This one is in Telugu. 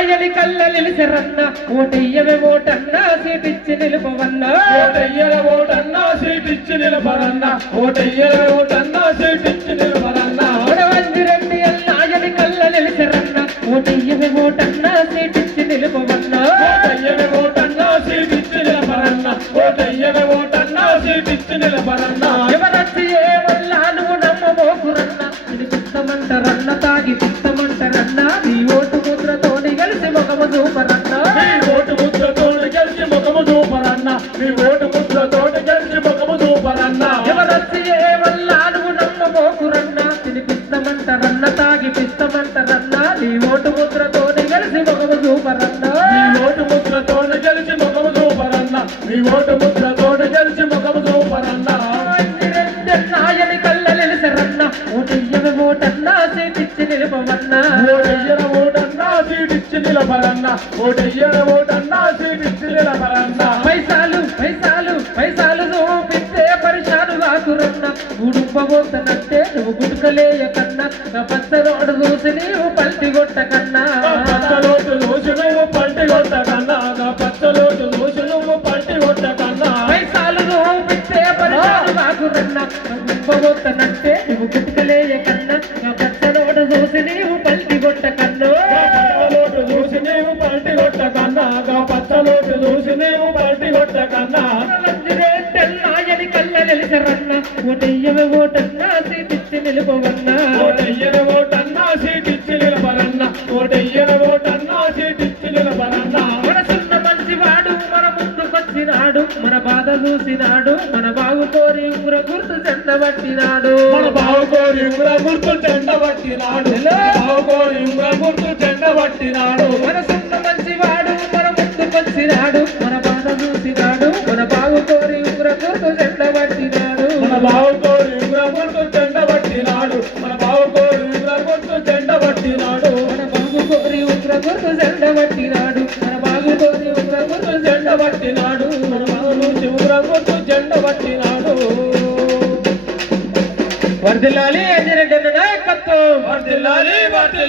నాయని కళ్ళ నిలిసరన్న ఓటయ్యవే ఓటన్నా సీటిచ్చి నిలుపవన్నా ఓటయ్యల ఓటన్నా సీటిచ్చి నిలబడన్నా ఓటయ్యల ఓటన్నా సీటిచ్చి నిలబడన్నా వడవంజిరెడ్డి నాయని కళ్ళ నిలిసరన్న ఓటయ్యవే ఓటన్నా సీటిచ్చి నిలుపవన్నా ఓటయ్యల ఓటన్నా సీటిచ్చి నిలబడన్నా ఓటయ్యల ఓటన్నా సీటిచ్చి నిలబడన్నా ఎవరచ్చి ఏమల్లా నువ్వు నమ్మబోకురన్నా పిలిపిస్తామంటారన్న తాగి పిస్తామంటారన్నా నీ ఓటు ముద్రతోని కలిసి ముఖము చూపరన్నా నీ ఓటు ముద్రతోటి కలిసి ముఖము చూపరన్నా నీ ఓటు ముద్రతోటి కలిసి ముఖము చూపరన్నా ఎవరచ్చి ఏమల్లా నువ్వు నమ్మబోకురన్నా పిలిపిస్తామంటారన్న తాగి పిస్తామంటారన్నా నీ ఓటు ముద్రతోని కలిసి ముఖము చూపరన్నా నీ ఓటు ముద్రతోటి కలిసి ముఖము చూపరన్నా నీ ఓటు ముద్రతోటి కలిసి ముఖము చూపరన్నా నాయని కళ్ళ నిలిసరన్న ఓటయ్యవే ఓటన్నా సీటిచ్చి నిలుపవన్నా ఓటయ్యల ఓటన్నా సీటిచ్చి నిలబడన్నా ఓటయ్యల ఓటన్నా సీటిచ్చి నిలబడన్నా పైసాలు పైసాలు పైసాలు చూపిస్తే పరిశాను కాకురన్న గుడుంపబోతనంటే నువ్వు గుడుకలేయ కన్నా నా పచ్చరోడు చూసి నీవు పల్టి కొట్టకన్నా పచ్చలోటు దోషు నువ్వు పంటి కొట్టకన్నా నా పచ్చలోటు దోషు నువ్వు పంటి కొట్టకన్నా పైసాలు చూపిస్తే పరిశాను కాకురన్న గుడుంపబోతనంటే నువ్వు గుడుకలేయ కన్నా నా పచ్చరోడు చూసి నీవు పల్టి కొట్టకన్నా పచ్చలోటు చూసి నీవు పంటి కొట్టకన్నా నా పచ్చలోటు చూసి నీవు పంటి కొట్టకన్నా నాయని కళ్ళ నిలిసరన్న ఓటయ్యవే ఓటన్నా సీటిచ్చి నిలుపవన్నా ఓటయ్యల ఓటన్నా సీటిచ్చి నిలబడన్నా ఓటయ్యల ఓటన్నా సీటిచ్చి నిలబడన్నా మనసున్న మంచివాడు మన ముందుకొచ్చినాడు మన బాధ చూసినాడు మన బాగు కోరి ఉగ్ర గుర్తు చెందబట్టినాడు మన బావుకోరి ఉగ్ర గుర్తు చెండబట్టినాడు బావుకోరి ఉగ్ర గుర్తు చెండబట్టినాడు మనసున్న మంచివాడు మన ముందుకొచ్చినాడు మన బాధ చూసినాడు మన బాగు కోరి ఉగ్ర గుర్తు చెందబట్టినాడు మన బావుకోరి ఉగ్ర గుర్తు చెండబట్టినాడు మన బావుకోరి ఉగ్ర గుర్తు చెండబట్టినాడు మన బాగు కోరి ఉగ్ర గుర్తు చెందబట్టినాడు మన బాగు కోరి ఉగ్ర గుర్తు చెందబట్టినాడు మన బావు నుంచి ఉగ్ర గుర్తు చెండబట్టినాడు వర్ధిల్లాలి అంజిరెడ్డి నాయకత్వం వర్ధిల్లాలి వర్ధిల్లాలి